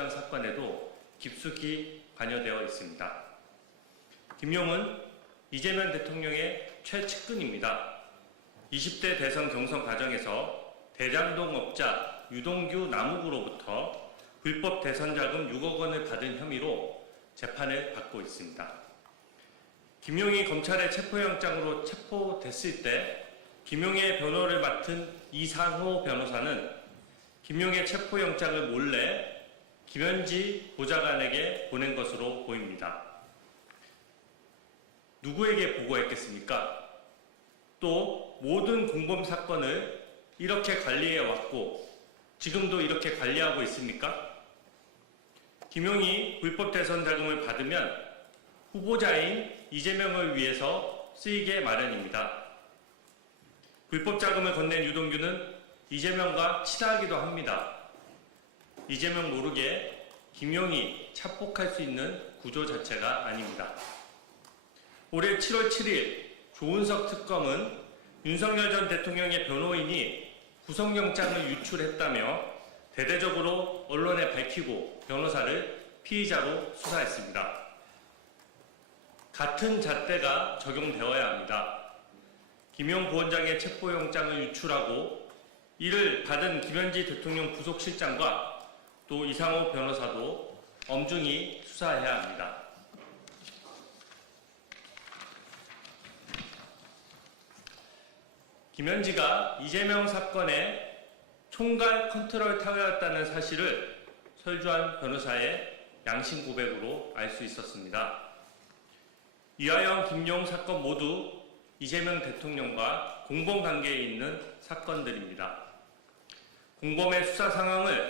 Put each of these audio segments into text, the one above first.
보원장 사건에도 깊숙이 관여되어 있습니다. 김용은 이재명 대통령의 최측근입니다. 20대 대선 경선 과정에서 대장동 업자 유동규 남욱으로부터 불법 대선 자금 6억 원을 받은 혐의로 재판을 받고 있습니다. 김용이 검찰의 체포영장으로 체포됐을 때 김용의 변호를 맡은 이상호 변호사는 김용의 체포영장을 몰래 김현지 보좌관에게 보낸 것으로 보입니다. 누구에게 보고했겠습니까? 또 모든 공범 사건을 이렇게 관리해 왔고 지금도 이렇게 관리하고 있습니까? 김용이 불법 대선 자금을 받으면 후보자인 이재명을 위해서 쓰이게 마련입니다. 불법 자금을 건넨 유동규는 이재명과 친하기도 합니다. 이재명 모르게 김용이 착복할 수 있는 구조 자체가 아닙니다. 올해 7월 7일 조은석 특검은 윤석열 전 대통령의 변호인이 구속영장을 유출했다며 대대적으로 언론에 밝히고 변호사를 피의자로 수사했습니다. 같은 잣대가 적용되어야 합니다. 김용 부원장의 체포영장을 유출하고 이를 받은 김현지 대통령 부속실장과 또 이상호 변호사도 엄중히 수사해야 합니다. 김현지가 이재명 사건의 총괄 컨트롤 타워였다는 사실을 설주한 변호사의 양심 고백으로 알 수 있었습니다. 이화영, 김용 사건 모두 이재명 대통령과 공범관계에 있는 사건들입니다. 공범의 수사 상황을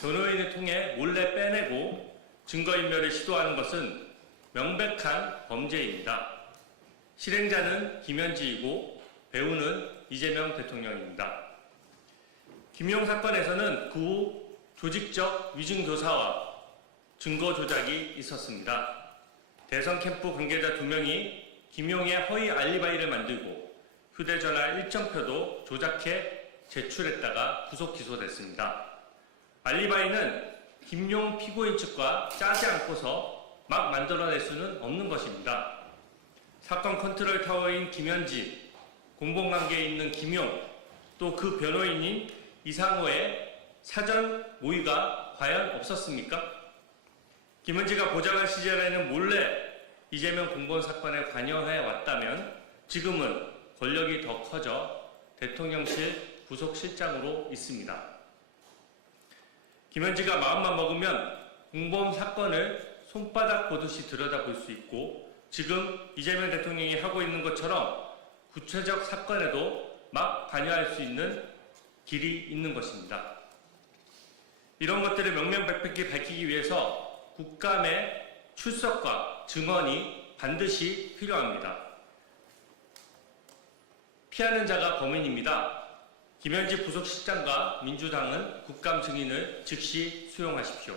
변호인을 통해 몰래 빼내고 증거인멸을 시도하는 것은 명백한 범죄입니다. 실행자는 김현지이고 배우는 이재명 대통령입니다. 김용 사건에서는 그 후 조직적 위증교사와 증거 조작이 있었습니다. 대선 캠프 관계자 2명이 김용의 허위 알리바이를 만들고 휴대전화 일정표도 조작해 제출했다가 구속 기소됐습니다. 알리바이는 김용 피고인 측과 짜지 않고서 막 만들어낼 수는 없는 것입니다. 사건 컨트롤 타워인 김현지, 공범관계에 있는 김용, 또 그 변호인인 이상호의 사전 모의가 과연 없었습니까? 김현지가 보좌관 시절에는 몰래 이재명 공무원 사건에 관여해 왔다면 지금은 권력이 더 커져 대통령실 부속실장으로 있습니다. 김현지가 마음만 먹으면 공범 사건을 손바닥 보듯이 들여다볼 수 있고 지금 이재명 대통령이 하고 있는 것처럼 구체적 사건에도 막 관여할 수 있는 길이 있는 것입니다. 이런 것들을 명명백백히 밝히기 위해서 국감의 출석과 증언이 반드시 필요합니다. 피하는 자가 범인입니다. 김현지 부속실장과 민주당은 국감 증인을 즉시 수용하십시오.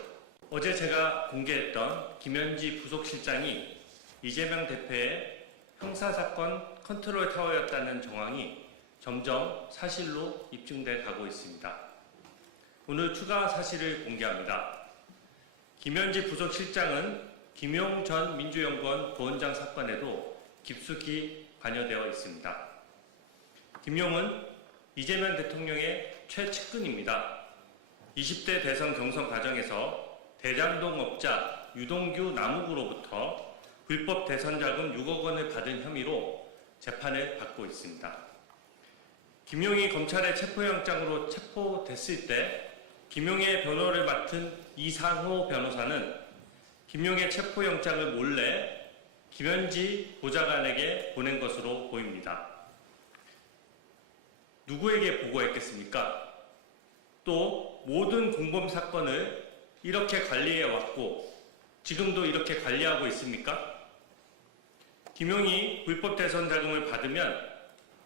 어제 제가 공개했던 김현지 부속실장이 이재명 대표의 형사사건 컨트롤 타워였다는 정황이 점점 사실로 입증돼 가고 있습니다. 오늘 추가 사실을 공개합니다. 김현지 부속실장은 김용 전 민주연구원 부원장 사건에도 깊숙이 관여되어 있습니다. 김용은 이재명 대통령의 최측근입니다. 20대 대선 경선 과정에서 대장동 업자 유동규 남욱으로부터 불법 대선 자금 6억 원을 받은 혐의로 재판을 받고 있습니다. 김용이 검찰의 체포영장으로 체포됐을 때 김용의 변호를 맡은 이상호 변호사는 김용의 체포영장을 몰래 김현지 보좌관에게 보낸 것으로 보입니다. 누구에게 보고했겠습니까? 또 모든 공범 사건을 이렇게 관리해 왔고 지금도 이렇게 관리하고 있습니까? 김용이 불법 대선 자금을 받으면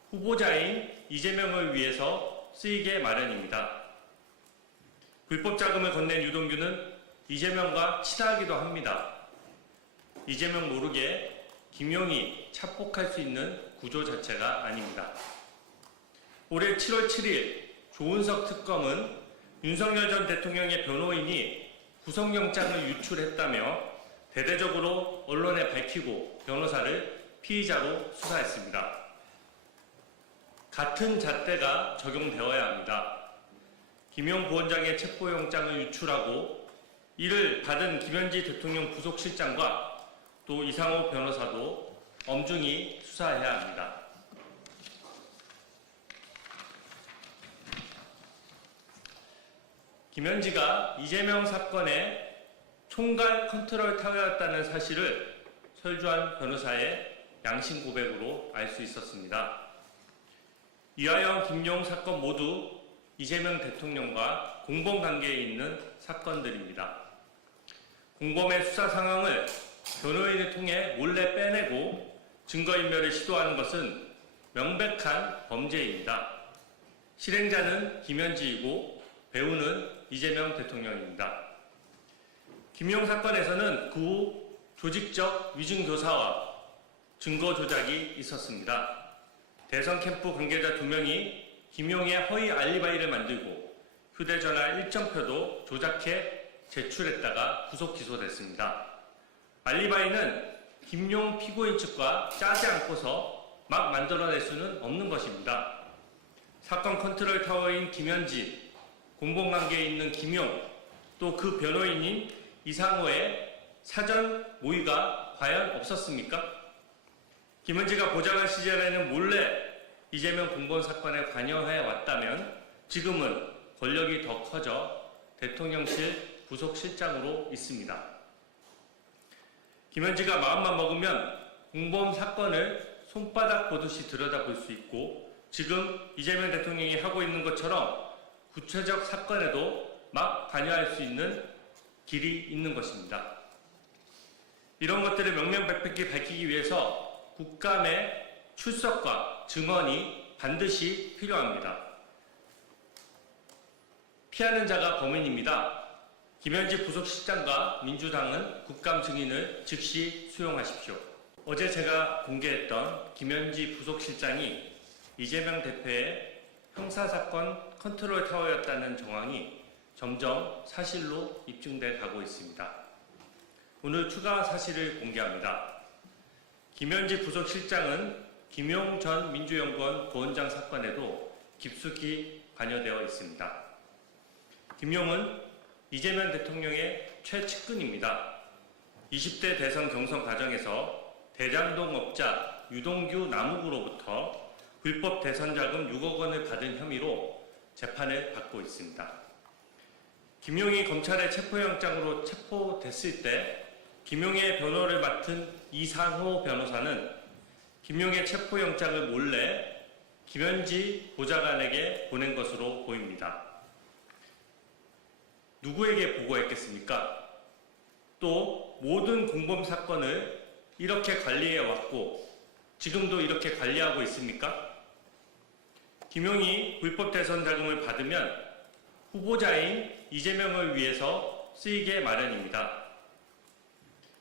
후보자인 이재명을 위해서 쓰이게 마련입니다. 불법 자금을 건넨 유동규는 이재명과 친하기도 합니다. 이재명 모르게 김용이 착복할 수 있는 구조 자체가 아닙니다. 올해 7월 7일 조은석 특검은 윤석열 전 대통령의 변호인이 구속영장을 유출했다며 대대적으로 언론에 밝히고 변호사를 피의자로 수사했습니다. 같은 잣대가 적용되어야 합니다. 김용 부원장의 체포영장을 유출하고 이를 받은 김현지 대통령 부속실장과 또 이상호 변호사도 엄중히 수사해야 합니다. 김현지가 이재명 사건의 총괄 컨트롤 타워였다는 사실을 설주한 변호사의 양심 고백으로 알 수 있었습니다. 이화영, 김용 사건 모두 이재명 대통령과 공범 관계에 있는 사건들입니다. 공범의 수사 상황을 변호인을 통해 몰래 빼내고 증거인멸을 시도하는 것은 명백한 범죄입니다. 실행자는 김현지이고 배우는 이재명 대통령입니다. 김용 사건에서는 그 후 조직적 위증교사와 증거 조작이 있었습니다. 대선 캠프 관계자 2명이 김용의 허위 알리바이를 만들고 휴대전화 1점표도 조작해 제출했다가 구속 기소됐습니다. 알리바이는 김용 피고인 측과 짜지 않고서 막 만들어낼 수는 없는 것입니다. 사건 컨트롤 타워인 김현지, 공범관계에 있는 김용, 또 그 변호인인 이상호의 사전 모의가 과연 없었습니까? 김현지가 보좌관 시절에는 몰래 이재명 공범 사건에 관여해 왔다면 지금은 권력이 더 커져 대통령실 부속실장으로 있습니다. 김현지가 마음만 먹으면 공범 사건을 손바닥 보듯이 들여다볼 수 있고 지금 이재명 대통령이 하고 있는 것처럼 구체적 사건에도 막 관여할 수 있는 길이 있는 것입니다. 이런 것들을 명명백백히 밝히기 위해서 국감의 출석과 증언이 반드시 필요합니다. 피하는 자가 범인입니다. 김현지 부속실장과 민주당은 국감 증인을 즉시 수용하십시오. 어제 제가 공개했던 김현지 부속실장이 이재명 대표의 형사사건 컨트롤 타워였다는 정황이 점점 사실로 입증돼 가고 있습니다. 오늘 추가 사실을 공개합니다. 김현지 부속실장은 김용 전 민주연구원 부원장 사건에도 깊숙이 관여되어 있습니다. 김용은 이재명 대통령의 최측근입니다. 20대 대선 경선 과정에서 대장동 업자 유동규 남욱으로부터 불법 대선 자금 6억 원을 받은 혐의로 재판을 받고 있습니다. 김용이 검찰의 체포영장으로 체포됐을 때 김용의 변호를 맡은 이상호 변호사는 김용의 체포영장을 몰래 김현지 보좌관에게 보낸 것으로 보입니다. 누구에게 보고했겠습니까? 또 모든 공범 사건을 이렇게 관리해 왔고 지금도 이렇게 관리하고 있습니까? 김용이 불법 대선 자금을 받으면 후보자인 이재명을 위해서 쓰이게 마련입니다.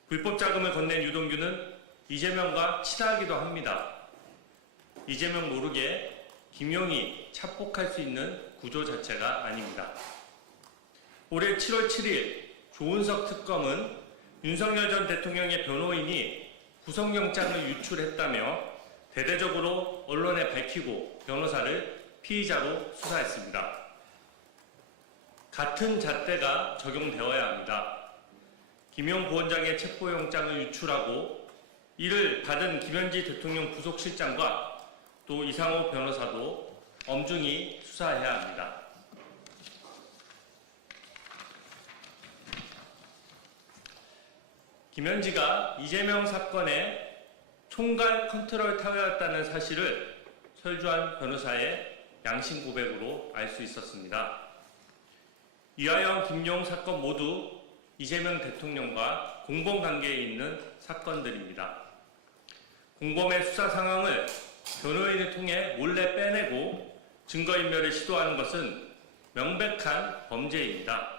불법 자금을 건넨 유동규는 이재명과 친하기도 합니다. 이재명 모르게 김용이 착복할 수 있는 구조 자체가 아닙니다. 올해 7월 7일 조은석 특검은 윤석열 전 대통령의 변호인이 구속영장을 유출했다며 대대적으로 언론에 밝히고 변호사를 피의자로 수사했습니다. 같은 잣대가 적용되어야 합니다. 김용 부원장의 체포영장을 유출하고 이를 받은 김현지 대통령 부속실장과 또 이상호 변호사도 엄중히 수사해야 합니다. 김현지가 이재명 사건의 총괄 컨트롤 타워였다는 사실을 설주한 변호사의 양심 고백으로 알 수 있었습니다. 이화영, 김용 사건 모두 이재명 대통령과 공범 관계에 있는 사건들입니다. 공범의 수사 상황을 변호인을 통해 몰래 빼내고 증거인멸을 시도하는 것은 명백한 범죄입니다.